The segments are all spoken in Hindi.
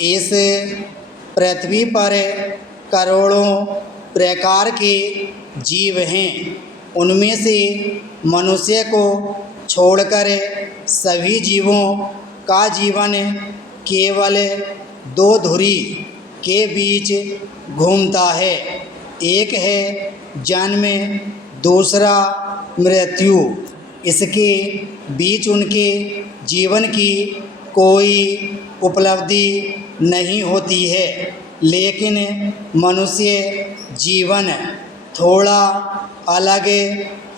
इस पृथ्वी पर करोड़ों प्रकार के जीव हैं। उनमें से मनुष्य को छोड़कर सभी जीवों का जीवन केवल दो धुरी के बीच घूमता है। एक है जन्म, दूसरा मृत्यु। इसके बीच उनके जीवन की कोई उपलब्धि नहीं होती है। लेकिन मनुष्य जीवन थोड़ा अलग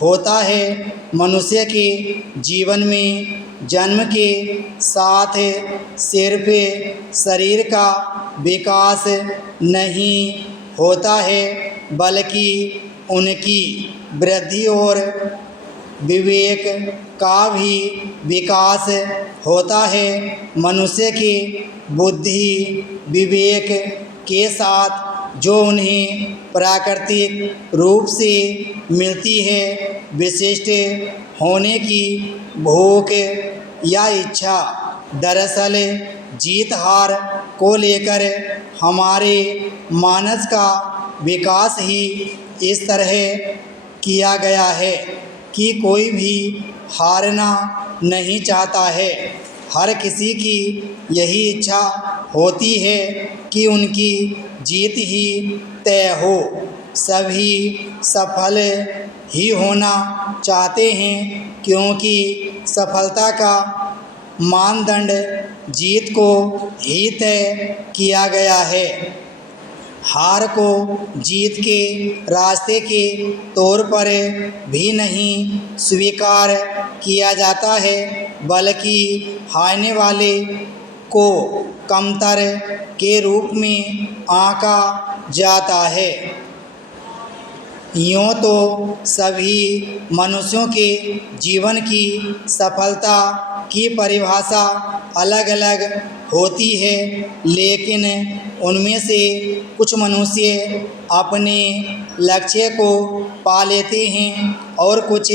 होता है। मनुष्य के जीवन में जन्म के साथ सिर्फ शरीर का विकास नहीं होता है, बल्कि उनकी वृद्धि और विवेक का भी विकास होता है। मनुष्य की बुद्धि विवेक के साथ जो उन्हें प्राकृतिक रूप से मिलती है, विशिष्ट होने की भूख या इच्छा, दरअसल जीत हार को लेकर हमारे मानस का विकास ही इस तरह किया गया है कि कोई भी हारना नहीं चाहता है। हर किसी की यही इच्छा होती है कि उनकी जीत ही तय हो। सभी सफल ही होना चाहते हैं, क्योंकि सफलता का मानदंड जीत को ही तय किया गया है। हार को जीत के रास्ते के तौर पर भी नहीं स्वीकार किया जाता है, बल्कि हारने वाले को कमतर के रूप में आंका जाता है। यूँ तो सभी मनुष्यों के जीवन की सफलता की परिभाषा अलग अलग होती है, लेकिन उनमें से कुछ मनुष्य अपने लक्ष्य को पा लेते हैं और कुछ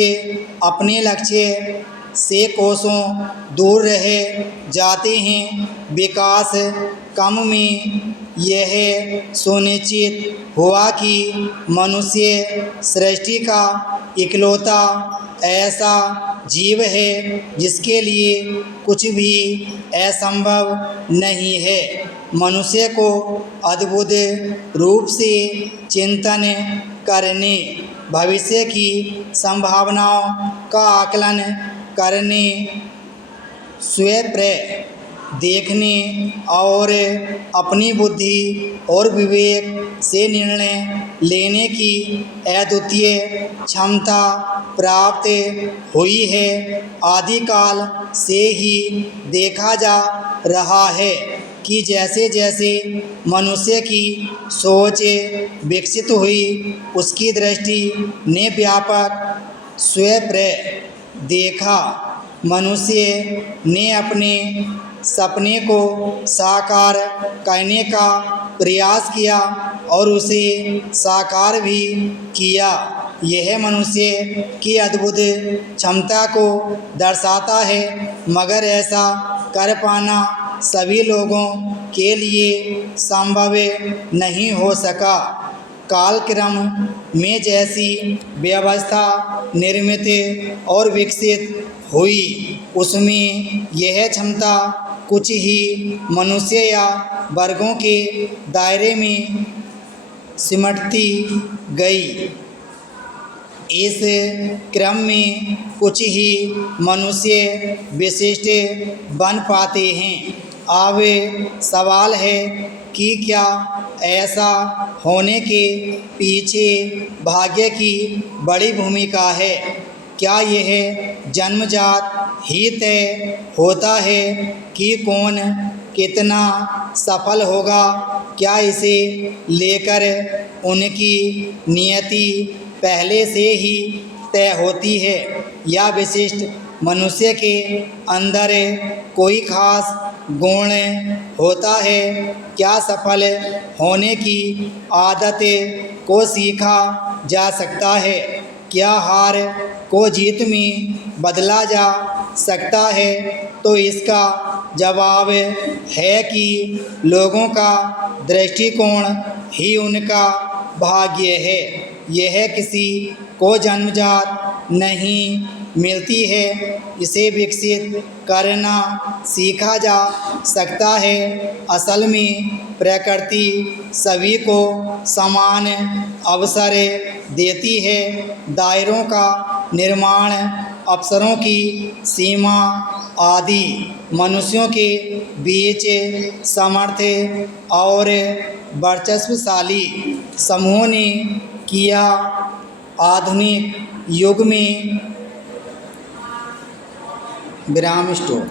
अपने लक्ष्य से कोसों दूर रह जाते हैं। विकास क्रम में यह सुनिश्चित हुआ कि मनुष्य सृष्टि का इकलौता ऐसा जीव है जिसके लिए कुछ भी असंभव नहीं है। मनुष्य को अद्भुत रूप से चिंतन करने, भविष्य की संभावनाओं का आकलन करने, स्वयं देखने और अपनी बुद्धि और विवेक से निर्णय लेने की अद्वितीय क्षमता प्राप्त हुई है। आदिकाल से ही देखा जा रहा है कि जैसे जैसे मनुष्य की सोच विकसित हुई, उसकी दृष्टि ने व्यापक स्वयं देखा। मनुष्य ने अपने सपने को साकार करने का प्रयास किया और उसे साकार भी किया। यह मनुष्य की अद्भुत क्षमता को दर्शाता है, मगर ऐसा कर पाना सभी लोगों के लिए संभव नहीं हो सका। कालक्रम में जैसी व्यवस्था निर्मित और विकसित हुई, उसमें यह क्षमता कुछ ही मनुष्य या वर्गों के दायरे में सिमटती गई। इस क्रम में कुछ ही मनुष्य विशिष्ट बन पाते हैं। अब सवाल है कि क्या ऐसा होने के पीछे भाग्य की बड़ी भूमिका है? क्या यह जन्मजात ही तय होता है कि कौन कितना सफल होगा? क्या इसे लेकर उनकी नियति पहले से ही तय होती है, या विशिष्ट मनुष्य के अंदर कोई खास गुण होता है? क्या सफल होने की आदत को सीखा जा सकता है? क्या हार को जीत में बदला जा सकता है? तो इसका जवाब है कि लोगों का दृष्टिकोण ही उनका भाग्य है। यह किसी को जन्मजात नहीं मिलती है, इसे विकसित करना सीखा जा सकता है। असल में प्रकृति सभी को समान अवसर देती है। दायरों का निर्माण, अवसरों की सीमा आदि मनुष्यों के बीच सामर्थ्य और वर्चस्वशाली समूहों ने किया। आधुनिक युग में विराम स्टोर